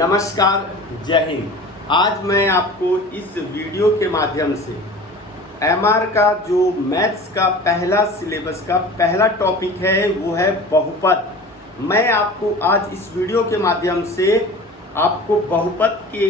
नमस्कार, जय हिंद। आज मैं आपको इस वीडियो के माध्यम से एमआर का जो मैथ्स का पहला सिलेबस का पहला टॉपिक है वो है बहुपद। मैं आपको आज इस वीडियो के माध्यम से आपको बहुपद के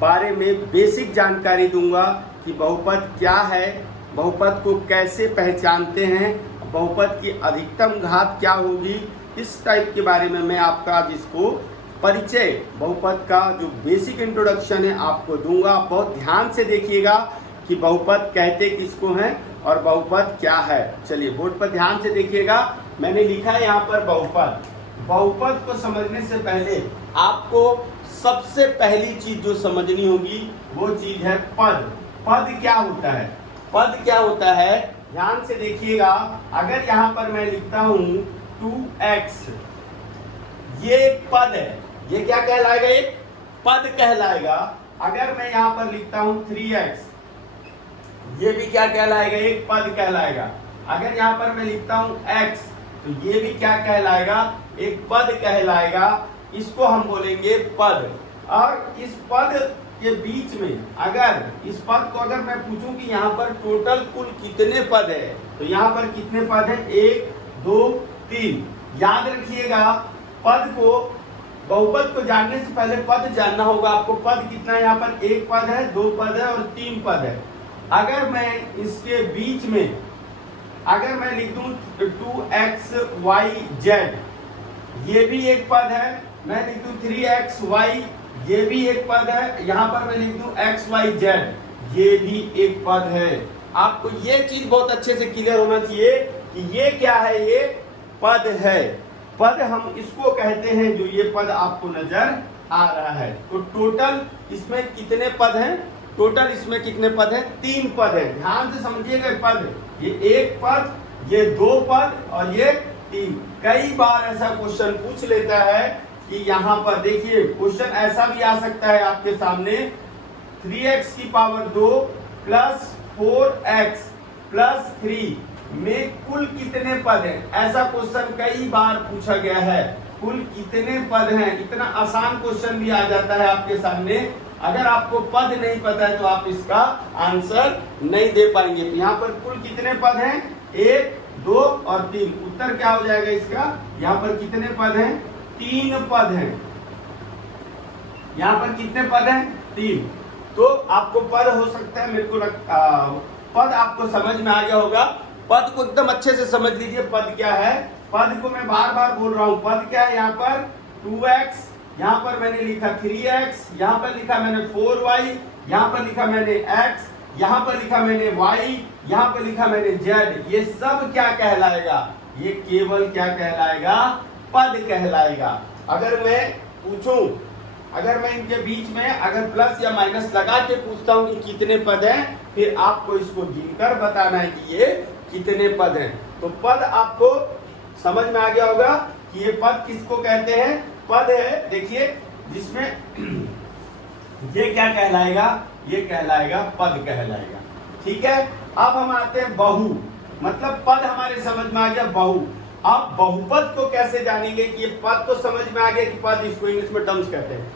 बारे में बेसिक जानकारी दूंगा कि बहुपद क्या है, बहुपद को कैसे पहचानते हैं, बहुपद की अधिकतम घात क्या होगी, इस टाइप के बारे में मैं आपका आज इसको परिचय बहुपद का जो बेसिक इंट्रोडक्शन है आपको दूंगा। आप बहुत ध्यान से देखिएगा कि बहुपद कहते किसको हैं और बहुपद क्या है। चलिए बोर्ड पर ध्यान से देखिएगा, मैंने लिखा है यहाँ पर बहुपद। बहुपद को समझने से पहले आपको सबसे पहली चीज जो समझनी होगी वो चीज है पद। पद क्या होता है? पद क्या होता है ध्यान से देखिएगा। अगर यहाँ पर मैं लिखता हूँ 2x, ये एक पद है, ये क्या कहलाएगा? एक पद कहलाएगा। अगर मैं यहाँ पर लिखता हूं 3x, ये भी क्या कहलाएगा? एक पद कहलाएगा। अगर यहाँ पर मैं लिखता हूं x, तो ये भी क्या कहलाएगा? एक पद कहलाएगा। इसको हम बोलेंगे पद। और इस पद के बीच में अगर इस पद को अगर मैं पूछूं कि यहाँ पर टोटल कुल कितने पद है, तो यहाँ पर कितने पद है? 1 2 3। याद रखिएगा, पद को बहुपद को जानने से पहले पद जानना होगा आपको। पद कितना है? यहाँ पर एक पद है, 2 पद है और 3 पद है। अगर मैं इसके बीच में अगर मैं लिख दूं 2xyz, ये भी एक पद है। मैं लिख दूं 3xy, ये भी एक पद है। यहाँ पर मैं लिख दूं xyz, ये भी एक पद है। आपको ये चीज बहुत अच्छे से क्लियर होना चाहिए कि ये क्या है? ये पद है। पद हम इसको कहते हैं जो ये पद आपको नजर आ रहा है। तो टोटल इसमें कितने पद हैं? टोटल इसमें कितने पद हैं? 3 पद है। ध्यान से समझिएगा पद, ये एक पद, ये 2 पद और ये 3। कई बार ऐसा क्वेश्चन पूछ लेता है कि यहाँ पर देखिए, क्वेश्चन ऐसा भी आ सकता है आपके सामने, 3x की पावर 2 प्लस 4x प्लस 3 में कुल कितने पद हैं? ऐसा क्वेश्चन कई बार पूछा गया है। कुल कितने पद हैं? इतना आसान क्वेश्चन भी आ जाता है आपके सामने। अगर आपको पद नहीं पता है तो आप इसका आंसर नहीं दे पाएंगे। तो यहाँ पर कुल कितने पद हैं? 1 2 और 3। उत्तर क्या हो जाएगा इसका? यहाँ पर कितने पद हैं? 3 पद हैं। यहाँ पर कितने पद हैं? 3। तो आपको पद हो सकता है, मेरे को पद आपको समझ में आ गया होगा। पद को एकदम अच्छे से समझ लीजिए, पद क्या है। पद को मैं बार बार बोल रहा हूं। पद क्या है? यहाँ पर 2x, यहाँ पर मैंने लिखा 3x, यहाँ पर लिखा मैंने 4y, यहाँ पर लिखा मैंने x, यहाँ पर लिखा मैंने y, यहाँ पर लिखा मैंने z। ये सब क्या कहलाएगा? ये केवल क्या कहलाएगा? पद कहलाएगा। अगर मैं पूछूं, अगर मैं इनके बीच में अगर प्लस या माइनस लगा के पूछता हूं कि कितने पद हैं, फिर आपको इसको गिनकर बताना है कि ये कितने पद हैं। तो पद आपको समझ में आ गया होगा कि ये पद किसको कहते हैं? पद है देखिए जिसमें ये क्या कहलाएगा? ये कहलाएगा पद कहलाएगा। ठीक है। अब हम आते हैं बहु, मतलब पद हमारे समझ में आ गया। बहु, अब बहुपद को कैसे जानेंगे कि ये पद तो समझ में आ गया कि पद, इसको इंग्लिश में टर्म्स कहते हैं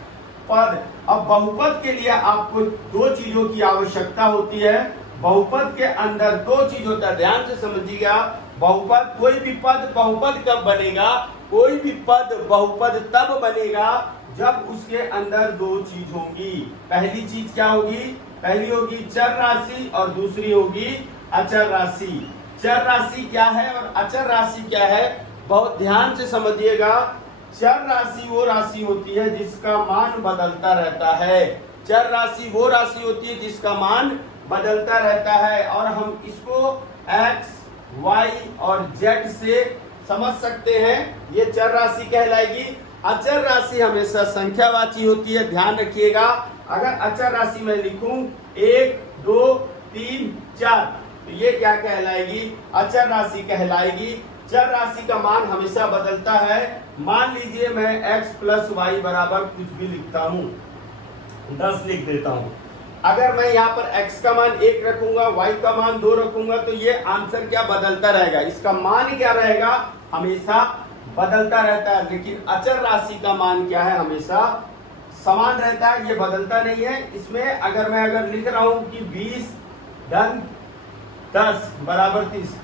पद। अब बहुपद के लिए आपको 2 चीजों की आवश्यकता होती है। बहुपद के अंदर 2 चीज होता है, ध्यान से समझिएगा। बहुपद, कोई भी पद बहुपद कब बनेगा? कोई भी पद बहुपद तब बनेगा जब उसके अंदर 2 चीज होंगी। पहली चीज क्या होगी? पहली होगी चर राशि और दूसरी होगी अचर राशि। चर राशि क्या है और अचर राशि क्या है? बहुत ध्यान से समझिएगा। चर राशि वो राशि होती है जिसका मान बदलता रहता है। चर राशि वो राशि होती है जिसका मान बदलता रहता है। और हम इसको x, y और z से समझ सकते हैं, ये चर राशि कहलाएगी। अचर राशि हमेशा संख्यावाची होती है, ध्यान रखिएगा। अगर अचर राशि में लिखूं 1 2 3 4, तो ये क्या कहलाएगी? अचर राशि कहलाएगी। चर राशि का मान हमेशा बदलता है। मान लीजिए मैं x प्लस वाई बराबर कुछ भी लिखता हूं, 10 लिख देता हूं। अगर मैं यहाँ पर x का मान 1 रखूंगा, y का मान 2 रखूंगा, तो ये आंसर क्या बदलता रहेगा? इसका मान क्या रहेगा? हमेशा बदलता रहता है। लेकिन अचर राशि का मान क्या है? हमेशा समान रहता है, ये बदलता नहीं है। इसमें अगर लिख रहा हूं कि 20 धन 10 बराबर 30,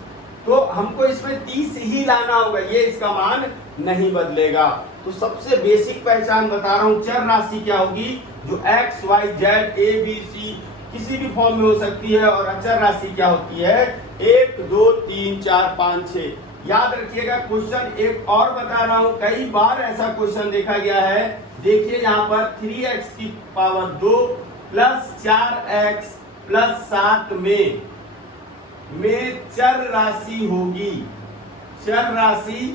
तो हमको इसमें 30 ही लाना होगा, ये इसका मान नहीं बदलेगा। तो सबसे बेसिक पहचान बता रहा हूं, चर राशि क्या होगी, जो x, y, z, a, b, c किसी भी फॉर्म में हो सकती है, और अचर राशि क्या होती है, 1, 2, 3, 4, 5, 6। याद रखिएगा। क्वेश्चन एक और बता रहा हूं, कई बार ऐसा क्वेश्चन देखा गया है। देखिए यहाँ पर 3x की पावर 2 प्लस 4x प्लस 7 में चर राशि होगी, चर राशि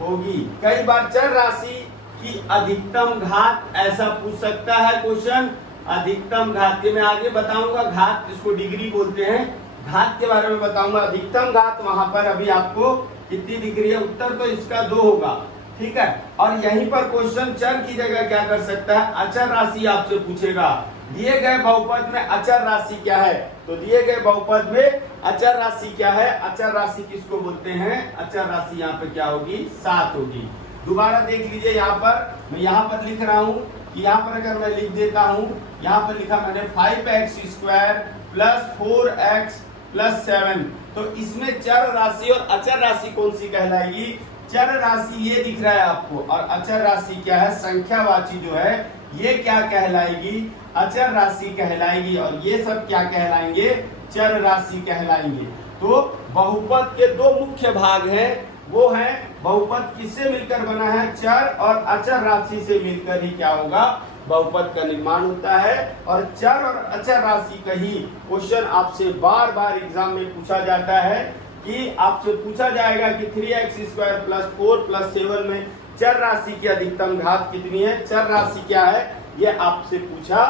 होगी। कई बार चर राशि की अधिकतम घात ऐसा पूछ सकता है क्वेश्चन। अधिकतम घात ये मैं आगे बताऊंगा, घात इसको डिग्री बोलते हैं, घात के बारे में बताऊंगा। अधिकतम घात वहां पर अभी आपको कितनी दिख रही है, उत्तर तो इसका 2 होगा, ठीक है। और यहीं पर क्वेश्चन चर की जगह क्या कर सकता है, अचर राशि आपसे पूछेगा। दिए गए बहुपद में अचर राशि क्या है, तो दिए गए बहुपद में अचर राशि क्या है, अचर राशि किसको बोलते हैं, अचर राशि यहाँ पे क्या होगी, 7 होगी। दोबारा देख लीजिए, यहाँ पर मैं यहाँ पर लिख रहा हूँ कि यहाँ पर अगर मैं लिख देता हूँ, यहाँ पर लिखा मैंने 5x square plus 4x plus 7, तो इसमें चर राशि और अचर राशि कौन सी कहलाएगी, चर राशि ये दिख रहा है आपको, और अचर राशि क्या है, संख्यावाची जो है ये क्या कहलाएगी, अचर राशि कहलाएगी। और ये सब क्या कहलाएंगे, चर राशि कहलाएंगे। तो बहुपद के 2 मुख्य भाग हैं, वो है बहुपद किससे मिलकर बना है, चर और अचर राशि से मिलकर ही क्या होगा, बहुपद का निर्माण होता है। और चर और अचर राशि का ही क्वेश्चन आपसे बार बार एग्जाम में पूछा जाता है, कि आपसे पूछा जाएगा कि 3x स्क्वायर प्लस 4 प्लस 7 में चर राशि की अधिकतम घात कितनी है, चर राशि क्या है, ये आपसे पूछा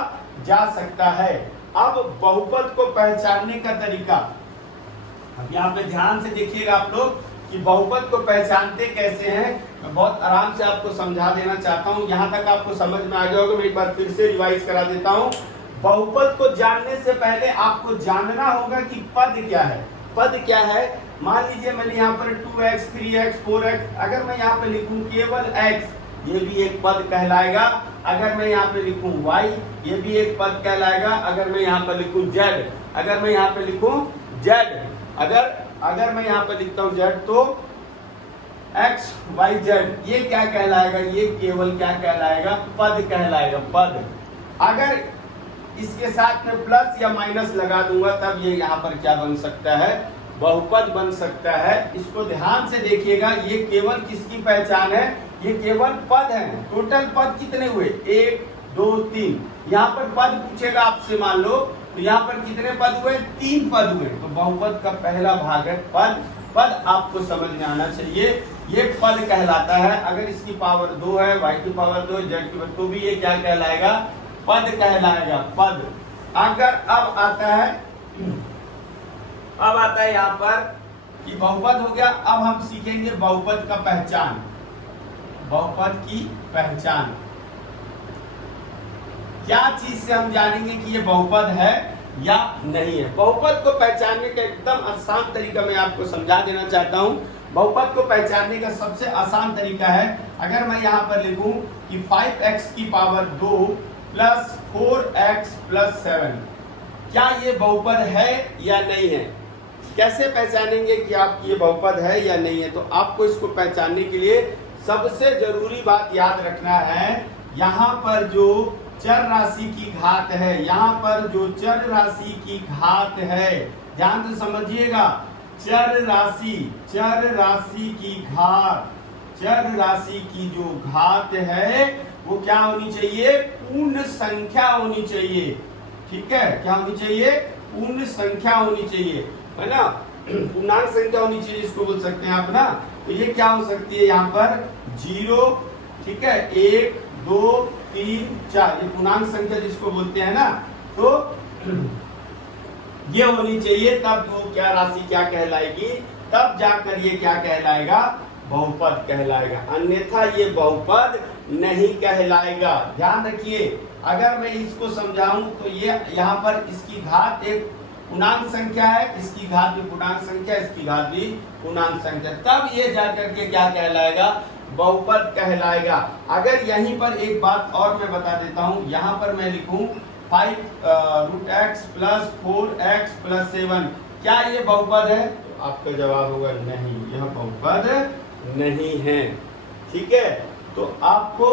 जा सकता है। अब बहुपद को पहचानने का तरीका, अब यहाँ पे ध्यान से देखिएगा आप लोग कि बहुपद को पहचानते कैसे हैं। मैं बहुत आराम से आपको समझा देना चाहता हूँ, यहाँ तक आपको समझ में आ गया होगा, मैं एक बार फिर से रिवाइज करा देता हूँ। बहुपद को जानने से पहले आपको जानना होगा कि पद क्या है। पद क्या है, मान लीजिए मैंने यहाँ पर 2x, 3x, 4x, अगर मैं यहाँ पे लिखूं केवल x, ये भी एक पद कहलाएगा। अगर मैं यहाँ पे लिखूं y, ये भी एक पद कहलाएगा। अगर मैं यहाँ पे लिखूं z, अगर मैं यहाँ पे लिखूं z, अगर मैं यहाँ पे लिखता हूँ z, तो x, y, z, ये क्या कहलाएगा, ये केवल क्या कहलाएगा, पद कहलाएगा, पद। अगर इसके साथ में प्लस या माइनस लगा दूंगा तब ये यहाँ पर क्या बन सकता है, बहुपद बन सकता है। इसको ध्यान से देखिएगा, ये केवल किसकी पहचान है, ये केवल पद है। टोटल पद कितने हुए, 1, 2, 3। यहाँ पर पद पूछेगा आपसे, मान लो, तो यहाँ पर कितने पद हुए, 3 पद हुए। तो बहुपद का पहला भाग है पद। पद आपको समझ में आना चाहिए, ये पद कहलाता है। अगर इसकी पावर 2 है, y की पावर 2 है, z की, तो भी ये क्या कहलाएगा, पद कहलाएगा, पद। अगर अब आता है यहाँ पर कि बहुपद हो गया। अब हम सीखेंगे बहुपद का पहचान, बहुपद की पहचान। क्या चीज से हम जानेंगे कि ये बहुपद है या नहीं है। बहुपद को पहचानने का एकदम आसान तरीका मैं आपको समझा देना चाहता हूँ। बहुपद को पहचानने का सबसे आसान तरीका है, अगर मैं यहाँ पर लिखूं कि 5x की पावर 2 प्लस 4x प्लस 7, क्या ये बहुपद है या नहीं है। कैसे पहचानेंगे कि आपकी ये बहुपद है या नहीं है, तो आपको इसको पहचानने के लिए सबसे जरूरी बात याद रखना है, यहाँ पर जो चर राशि की घात है, यहाँ पर जो चर राशि की घात है, ध्यान से समझिएगा, चर राशि की घात, चर राशि की जो घात है वो क्या होनी चाहिए, पूर्ण संख्या होनी चाहिए। ठीक है, क्या होनी चाहिए, पूर्ण संख्या होनी चाहिए, है ना, पूर्णांक संख्या होनी चाहिए, इसको बोल सकते हैं आप ना। तो ये क्या हो सकती है, यहाँ पर 0, ठीक है, 1, 2, 3, 4, ये पूर्णांक संख्या जिसको बोलते हैं ना, तो ये होनी चाहिए, तब वो क्या राशि क्या कहलाएगी, तब जाकर ये क्या कहलाएगा, बहुपद कहलाएगा। अन्यथा ये बहुपद नहीं कहलाएगा। ध्यान रखिए, अगर मैं इसको समझाऊं तो ये यहाँ पर इसकी घात एक पूर्णांक संख्या है, इसकी घात भी पूर्णांक संख्या, इसकी घात भी पूर्णांक संख्या, तब ये जाकर के क्या कहलाएगा, बहुपद कहलाएगा। अगर यहीं पर एक बात और मैं बता देता हूं, यहां पर मैं लिखूं 5√x + 4x + 7, क्या ये बहुपद है? तो आपका जवाब होगा नहीं, यह बहुपद नहीं है। ठीक है, तो आपको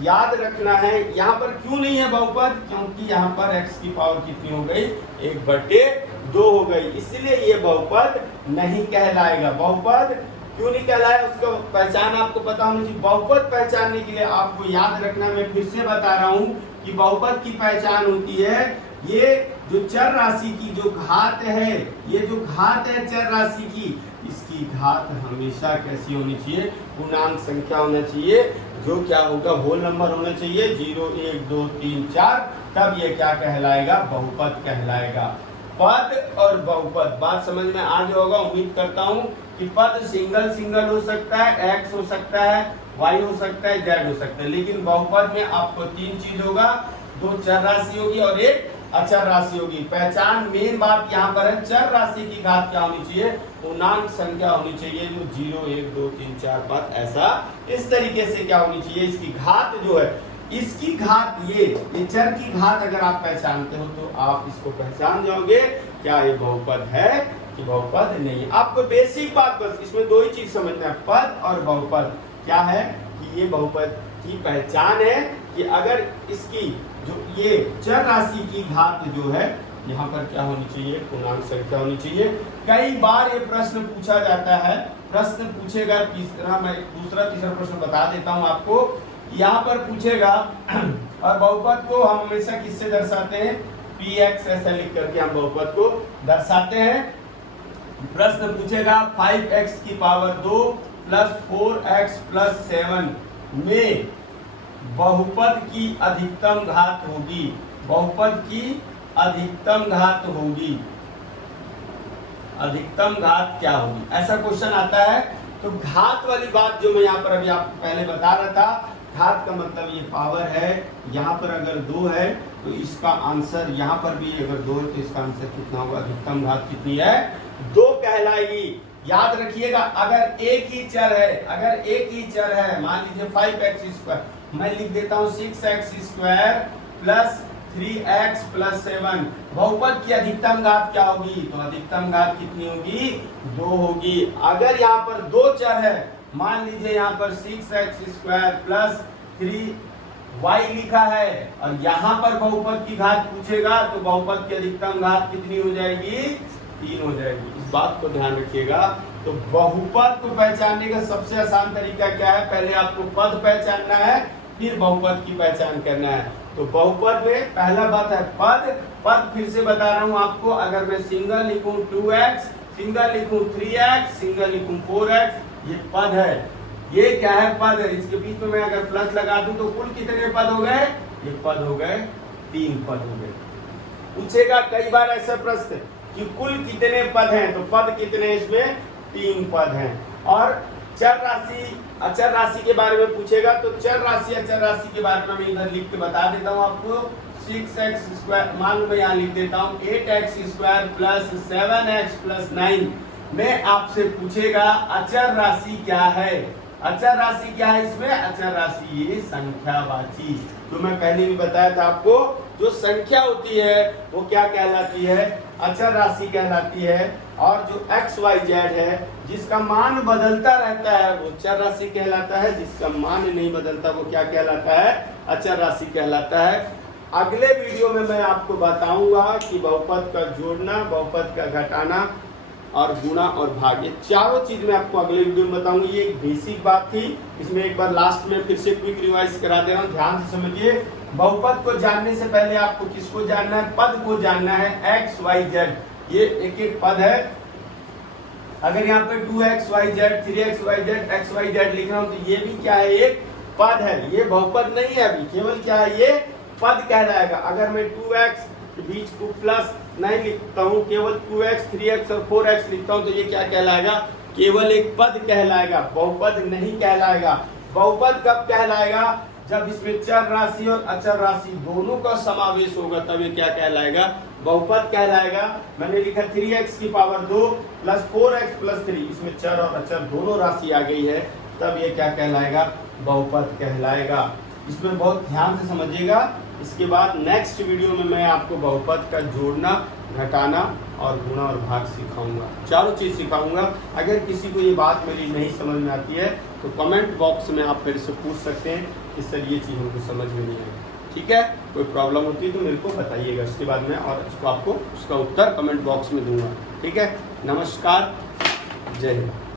याद रखना है यहाँ पर क्यों नहीं है बहुपद, क्योंकि यहाँ पर x की पावर कितनी हो गई, 1/2 हो गई, इसलिए ये बहुपद नहीं कहलाएगा। बहुपद क्यों नहीं कहलाया, उसका पहचान आपको पता होनी चाहिए। बहुपद पहचानने के लिए आपको याद रखना, मैं फिर से बता रहा हूँ कि बहुपद की पहचान होती है, ये जो चर राशि की जो घात है, ये जो घात है चर राशि की, इसकी घात हमेशा कैसी होनी चाहिए, पूर्णांक संख्या होना चाहिए, जो क्या होगा, होल नंबर होना चाहिए, 0 1 2 3 4, तब ये क्या कहलाएगा, बहुपद कहलाएगा। पद और बहुपद बात समझ में आ गया होगा, उम्मीद करता हूँ कि पद सिंगल हो सकता है, x हो सकता है, y हो सकता है, z हो सकता है, लेकिन बहुपद में आपको 3 चीज होगा, 2 चर राशि होगी और 1 अचर राशि होगी। पहचान मेन बात यहाँ पर है, चर राशि की घात क्या होनी चाहिए, पूर्णांक संख्या होनी चाहिए, जो 0 1 2 3 4 5 ऐसा इस तरीके से क्या होनी चाहिए, इसकी घात जो है, इसकी घात ये चर की घात अगर आप पहचानते हो तो आप इसको पहचान जाओगे, क्या ये बहुपद है कि बहुपद नहीं। आपको बेसिक बात बस इसमें 2 ही चीज समझना है, पद और बहुपद क्या है, कि ये बहुपद की पहचान है कि अगर इसकी जो ये चर राशि की घात जो है, यहाँ पर क्या होनी चाहिए, पूर्णांक संख्या होनी चाहिए। कई बार ये प्रश्न पूछा जाता है, प्रश्न पूछेगा मैं दूसरा तीसरा प्रश्न बता देता हूँ आपको, यहाँ पर पूछेगा और बहुपद को हम हमेशा किससे दर्शाते हैं, px ऐसा लिख करके हम बहुपद को दर्शाते हैं। प्रश्न पूछेगा 5x की पावर 2 + 4x + 7 में बहुपद की अधिकतम घात होगी, बहुपद की अधिकतम घात होगी, अधिकतम घात क्या होगी, ऐसा क्वेश्चन आता है। तो घात वाली बात जो मैं यहाँ पर अभी आपको पहले बता रहा था, घात का मतलब ये पावर है, यहाँ पर अगर 2 है तो इसका आंसर यहाँ पर भी अगर 2 है तो इसका आंसर कितना होगा, अधिकतम घात कितनी है, 2 कहलाएगी। याद रखिएगा, अगर एक ही चर है, अगर एक ही चर है, मान लीजिए 5x², मैं लिख देता हूँ 6x² + 3x + 7, बहुपद की अधिकतम घात क्या होगी, तो अधिकतम घात कितनी होगी, 2 होगी। अगर यहाँ पर 2 चर है, मान लीजिए यहाँ पर 6x² + 3y लिखा है और यहाँ पर बहुपद की घात पूछेगा तो बहुपद की अधिकतम घात कितनी हो जाएगी, 3 हो जाएगी। इस बात को ध्यान रखिएगा। तो बहुपद को पहचानने का सबसे आसान तरीका क्या है, पहले आपको पद पहचानना है, फिर बहुपद की पहचान करना है। तो बहुपद में पहला बात है पद। पद फिर से बता रहा हूं आपको, अगर मैं सिंगल लिखूं 2x, सिंगल लिखूं 3x, सिंगल लिखूं 4x, ये पद है। ये क्या है, पद है। इसके बीच में मैं अगर प्लस लगा दूं तो कुल कितने पद हो गए, ये पद हो गए 3 पद हो गए। पूछेगा कई बार ऐसा प्रश्न कि कुल कितने पद हैं, तो पद कितने, इसमें 3 पद हैं। और चर राशि अचर राशि के बारे में पूछेगा तो चर राशि अचर राशि के बारे में मैं इधर लिख के बता देता हूँ आपको। 6x², मान लो मैं यहाँ लिख देता हूँ 8x² + 7x + 9 में आपसे पूछेगा अचर राशि क्या है। अचर राशि क्या है, इसमें अचर राशि ये संख्यावाची, तो मैं पहले भी बताया था आपको, जो संख्या होती है वो क्या कहलाती है, अचर राशि कहलाती है। और जो x y z है जिसका मान बदलता रहता है वो चर राशि कहलाता है, जिसका मान नहीं बदलता वो क्या कहलाता है, अचर राशि कहलाता है। अगले वीडियो में मैं आपको बताऊंगा कि बहुपद का जोड़ना, बहुपद का घटाना और गुणा और भाग, ये चारों चीज मैं आपको अगले वीडियो में बताऊंगी। ये एक बेसिक बात थी, इसमें एक बार लास्ट में फिर से क्विक रिवाइज करा दे रहा हूँ, ध्यान से समझिए। बहुपद को जानने से पहले आपको किसको जानना है, पद को जानना है, x y z, ये एक एक पद है। अगर यहाँ पे 2x y z 3x y z x y z लिख रहा हूँ तो ये भी क्या है, एक पद है, ये बहुपद नहीं है, अभी केवल क्या है, ये पद कहलाएगा। अगर मैं 2x के बीच को प्लस नहीं लिखता हूँ, केवल 2x 3x और 4x लिखता हूँ तो ये क्या कहलाएगा, केवल एक पद कहलाएगा, बहुपद नहीं कहलाएगा। बहुपद कब कहलाएगा, जब इसमें चर राशि और अचर राशि दोनों का समावेश होगा, तब ये क्या कहलाएगा, बहुपद कहलाएगा। मैंने लिखा 3x की पावर 2 + 4x + 3, इसमें चर और अचर दोनों राशि आ गई है, तब ये क्या कहलाएगा, बहुपद कहलाएगा। इसमें बहुत ध्यान से समझिएगा। इसके बाद नेक्स्ट वीडियो में मैं आपको बहुपद का जोड़ना, घटाना और गुणा और भाग सिखाऊंगा, चारों चीज सिखाऊंगा। अगर किसी को ये बात मेरी नहीं समझ में आती है तो कमेंट बॉक्स में आप मेरे से पूछ सकते हैं कि सर ये चीज़ हमको समझ में नहीं आई। ठीक है, कोई प्रॉब्लम होती है तो मेरे को बताइएगा, उसके बाद मैं और उसको आपको उसका उत्तर कमेंट बॉक्स में दूंगा। ठीक है, नमस्कार, जय हिंद।